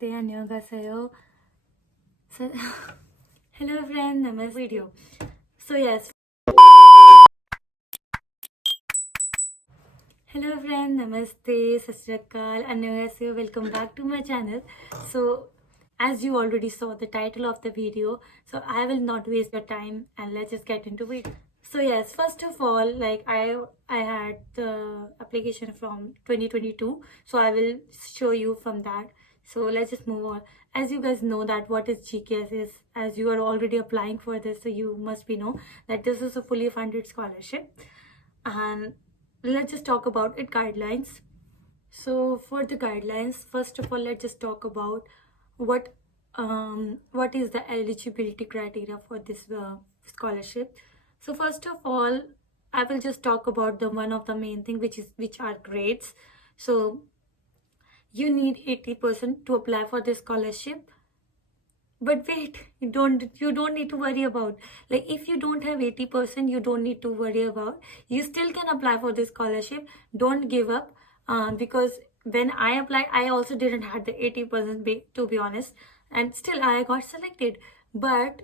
Namaste, annyeonghaseyo. So, hello friend, namaste video. So yes, hello friend, namaste, sasrakal, annyeonghaseyo. Welcome back to my channel. So as you already saw the title of the video, so I will not waste your time and let's just get into it. So yes, first of all, like I had the application from 2022, so I will show you from that. So let's just move on. As you guys know that what is GKS is, as you are already applying for this, so you must be know that this is a fully funded scholarship. And let's just talk about it guidelines. So for the guidelines, first of all, let's just talk about what what is the eligibility criteria for this scholarship. So first of all, I will just talk about the one of the main thing, which are grades. So you need 80% to apply for this scholarship. But wait, you don't need to worry about, like, if you don't have 80%, you don't need to worry about, you still can apply for this scholarship. Don't give up, because when I applied, I also didn't have the 80% to be honest, and still I got selected. But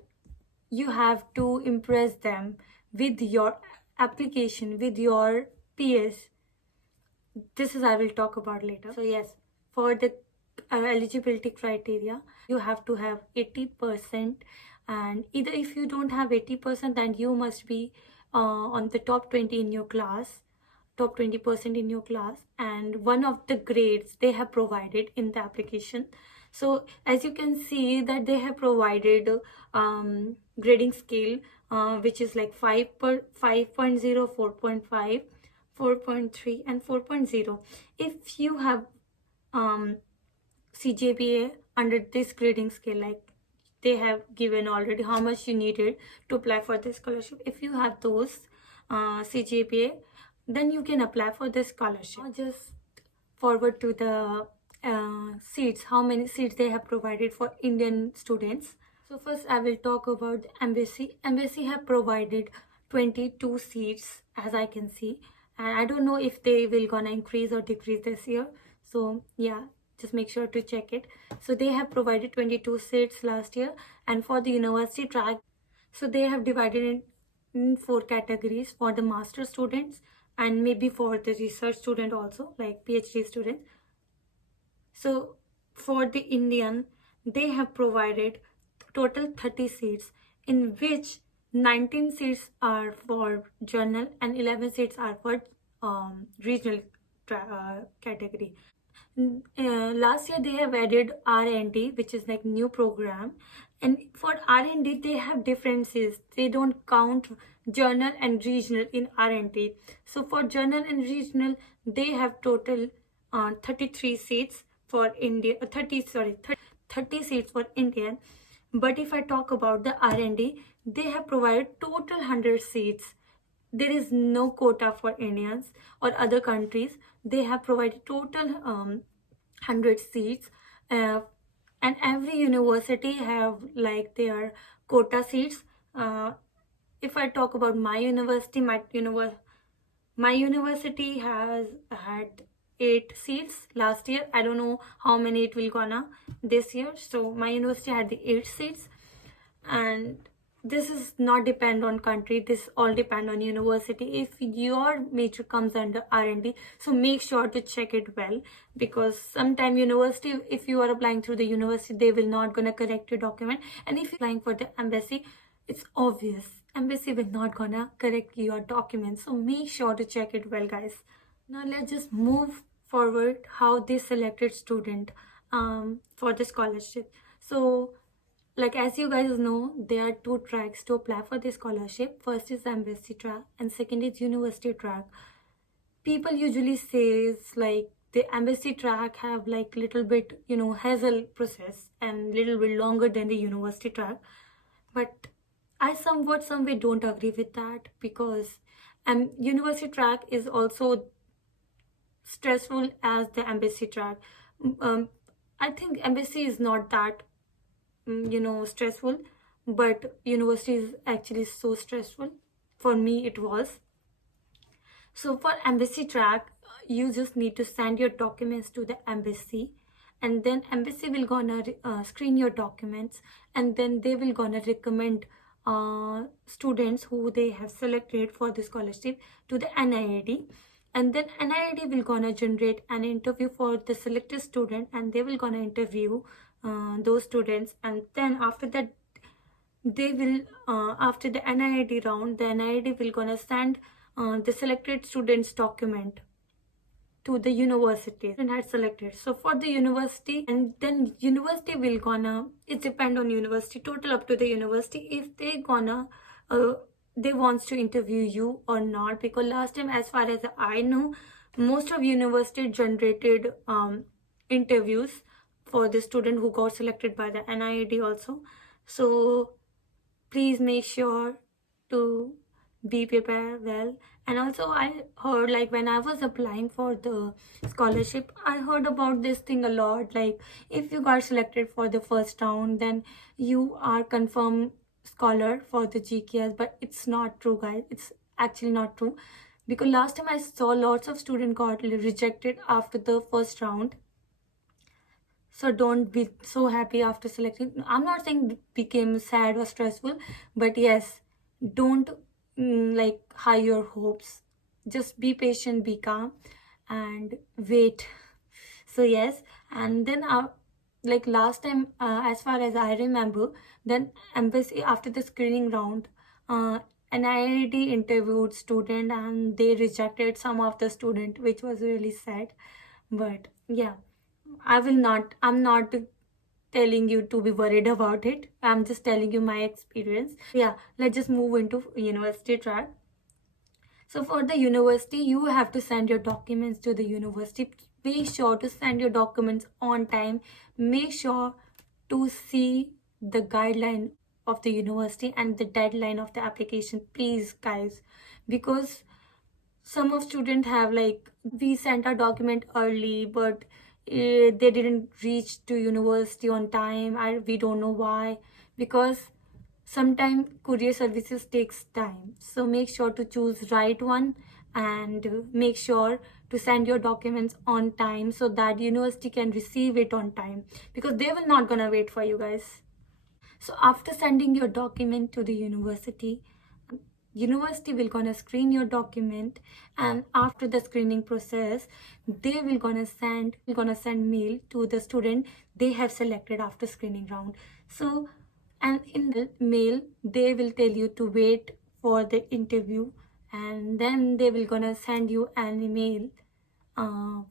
you have to impress them with your application, with your PS. This is I will talk about later. So yes, for the eligibility criteria, you have to have 80%, and either if you don't have 80%, then you must be on the top 20 in your class, top 20% in your class, and one of the grades they have provided in the application. So as you can see that they have provided grading scale, which is like 5.0, 4.5, 4.3 and 4.0. If you have CGPA under this grading scale, like they have given already how much you needed to apply for this scholarship. If you have those CGPA, then you can apply for this scholarship. Now just forward to the seats, how many seats they have provided for Indian students. So first I will talk about embassy. Embassy have provided 22 seats as I can see, and I don't know if they will gonna increase or decrease this year. So yeah, just make sure to check it. So they have provided 22 seats last year. And for the university track, so they have divided it in 4 categories for the master students, and maybe for the research student also, like PhD students. So for the Indian, they have provided total 30 seats, in which 19 seats are for journal and 11 seats are for regional category. Last year they have added R&D, which is like new program, and for R&D they have differences. They don't count journal and regional in R&D. So for journal and regional, they have total 33 seats for India, 30 seats for Indian. But if I talk about the R&D, they have provided total 100 seats. There is no quota for Indians or other countries. They have provided total 100 seats, and every university have like their quota seats. If I talk about my university, my university has had 8 seats last year. I don't know how many it will gonna this year. So my university had the 8 seats, and this is not depend on country, this all depend on university. If your major comes under R&D, so make sure to check it well, because sometime university, if you are applying through the university, they will not gonna correct your document. And if you're applying for the embassy, it's obvious embassy will not gonna correct your documents. So make sure to check it well, guys. Now let's just move forward how they selected student for the scholarship. So like, as you guys know, there are 2 tracks to apply for this scholarship. First is the embassy track and second is university track. People usually says like the embassy track have like little bit, hassle process and little bit longer than the university track. But I some way don't agree with that, because university track is also stressful as the embassy track. I think embassy is not that stressful, but university is actually so stressful. For me it was. So for embassy track, you just need to send your documents to the embassy, and then embassy will gonna screen your documents, and then they will gonna recommend students who they have selected for the scholarship to the NIAD, and then NIAD will gonna generate an interview for the selected student, and they will gonna interview those students, and then after that they will after the NIAD round, the NIAD will gonna send the selected students document to the university and had selected. So for the university, and then university will gonna, it depend on university, total up to the university if they gonna they wants to interview you or not, because last time as far as I know, most of university generated interviews for the student who got selected by the NIAD also. So please make sure to be prepared well. And also I heard, like when I was applying for the scholarship, I heard about this thing a lot, like if you got selected for the first round, then you are confirmed scholar for the GKS. But it's not true, guys. It's actually not true, because last time I saw lots of students got rejected after the first round. So don't be so happy after selecting. I'm not saying became sad or stressful, but yes, don't like high your hopes. Just be patient, be calm, and wait. So yes, and then like last time, as far as I remember, then embassy after the screening round, an IIT interviewed student and they rejected some of the student, which was really sad. But yeah, I'm not telling you to be worried about it. I'm just telling you my experience. Yeah, let's just move into university track. So for the university, you have to send your documents to the university. Make sure to send your documents on time. Make sure to see the guideline of the university and the deadline of the application, please guys, because some of students have, like, we sent our document early, but they didn't reach to university on time. We don't know why, because sometimes courier services takes time. So make sure to choose right one, and make sure to send your documents on time so that university can receive it on time, because they will not gonna wait for you guys. So after sending your document to the university, university will gonna screen your document, and after the screening process, they will gonna send mail to the student they have selected after screening round. So, and in the mail they will tell you to wait for the interview, and then they will gonna send you an email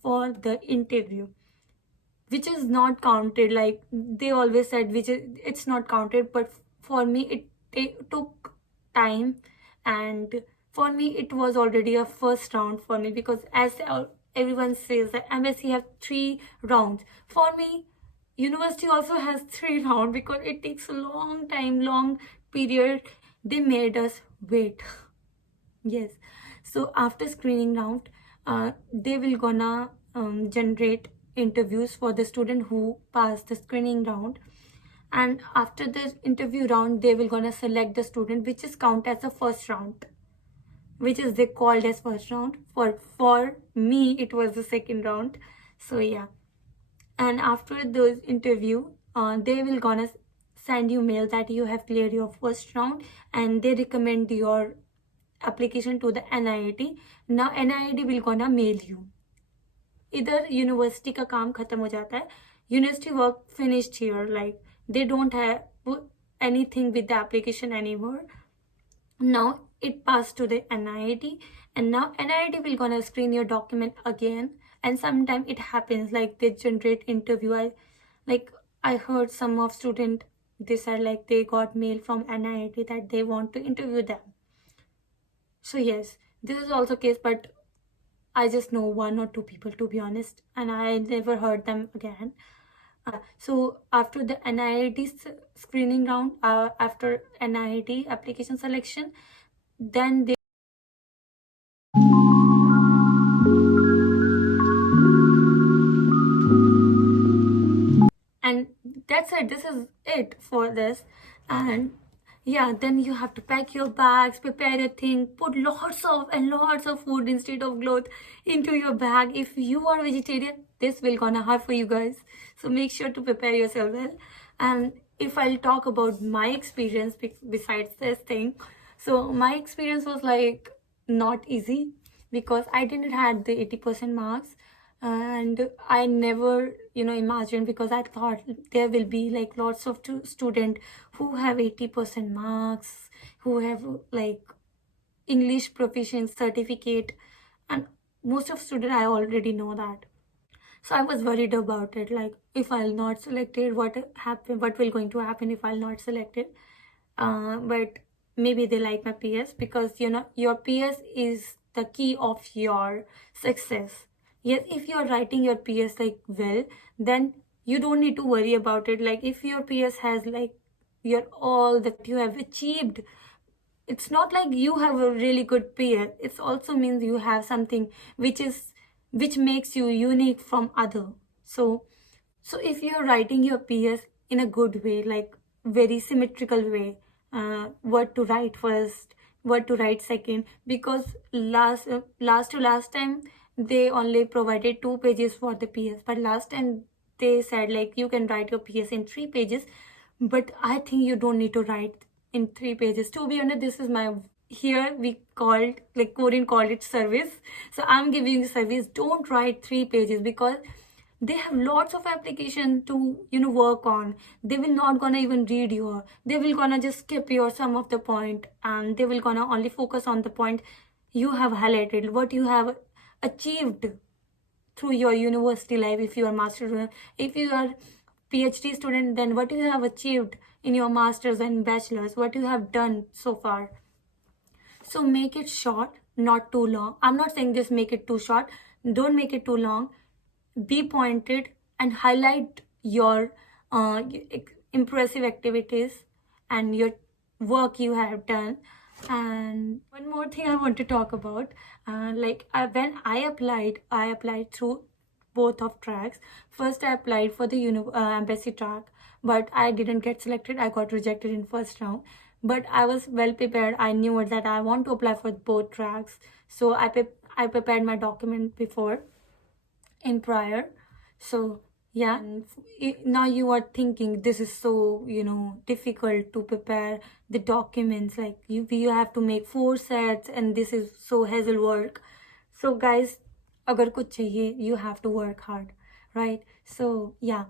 for the interview, which is not counted. Like they always said, it's not counted, but for me it took time, and for me it was already a first round for me, because as everyone says that MSc have 3 rounds. For me, university also has 3 rounds, because it takes a long time, long period. They made us wait. Yes. So after screening round, they will gonna generate interviews for the student who passed the screening round, and after the interview round, they will gonna select the student which is count as the first round, which is they called as first round. For me, it was the second round. So yeah, and after the interview, they will gonna send you mail that you have cleared your first round, and they recommend your application to the NIAT. Now NIAT will gonna mail you. इधर university का काम खत्म हो जाता है. University work finished here. Like they don't have anything with the application anymore. Now it passed to the NIAT, and now NIAT will gonna screen your document again. And sometimes it happens like they generate interview. I heard some of student, they said like they got mail from NIAT that they want to interview them. So yes, this is also case, but I just know 1 or 2 people, to be honest, and I never heard them again. So after the NIAT screening round, after NIAT application selection, then they and that's it. This is it for this. And yeah, then you have to pack your bags, prepare your thing, put lots of and lots of food instead of clothes into your bag. If you are vegetarian, this will gonna hard for you guys, so make sure to prepare yourself well. And if I'll talk about my experience besides this thing, so my experience was like not easy because I didn't had the 80% marks, and I never imagined, because I thought there will be like lots of student who have 80% marks, who have like English proficiency certificate, and most of student I already know that. So I was worried about it, like if I'll not selected, what will going to happen if I'll not selected. But maybe they like my PS, because your PS is the key of your success. Yes, if you're writing your PS like well, then you don't need to worry about it. Like if your PS has like your all that you have achieved, it's not like you have a really good peer, it also means you have something which makes you unique from other. So if you're writing your PS in a good way, like very symmetrical way, what to write first, what to write second, because last time they only provided 2 pages for the PS, but last time they said like you can write your PS in 3 pages, but I think you don't need to write in 3 pages. To be honest, this is my, here we called, like Korean called it service. So I'm giving you service. Don't write 3 pages, because they have lots of application to work on. They will not gonna even read your, they will gonna just skip your some of the point, and they will gonna only focus on the point you have highlighted, what you have achieved through your university life. If you are master student, if you are PhD student, then what you have achieved in your masters and bachelors, what you have done so far. So make it short, not too long. I'm not saying just make it too short, don't make it too long. Be pointed and highlight your impressive activities and your work you have done. And one more thing I want to talk about, when I applied through both of tracks. First I applied for the embassy track, but I didn't get selected. I got rejected in first round, but I was well prepared. I knew that I want to apply for both tracks, so I prepared my document before, in prior. So yeah, and now you are thinking this is so difficult to prepare the documents, like you have to make 4 sets, and this is so hassle work. So guys, agar kuch chahiye, you have to work hard, right? So yeah.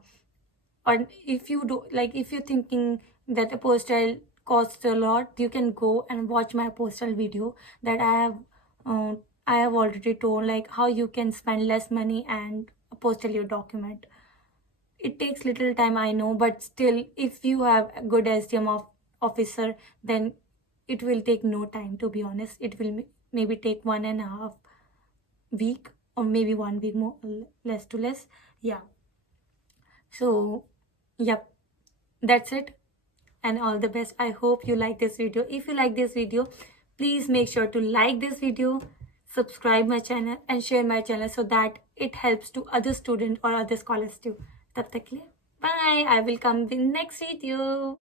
Or if you do, like if you're thinking that a postal costs a lot, you can go and watch my postal video that uh, I have already told, like how you can spend less money and postal your document. It takes little time, I know, but still, if you have a good SDM officer, then it will take no time. To be honest, it will maybe take 1.5 week, or maybe 1 week more, less to less. Yeah. So yep, that's it, and all the best. I hope you like this video. If you like this video, please make sure to like this video, subscribe my channel, and share my channel, so that it helps to other students or other scholars too. Tab tak ke liye, bye. I will come in next video.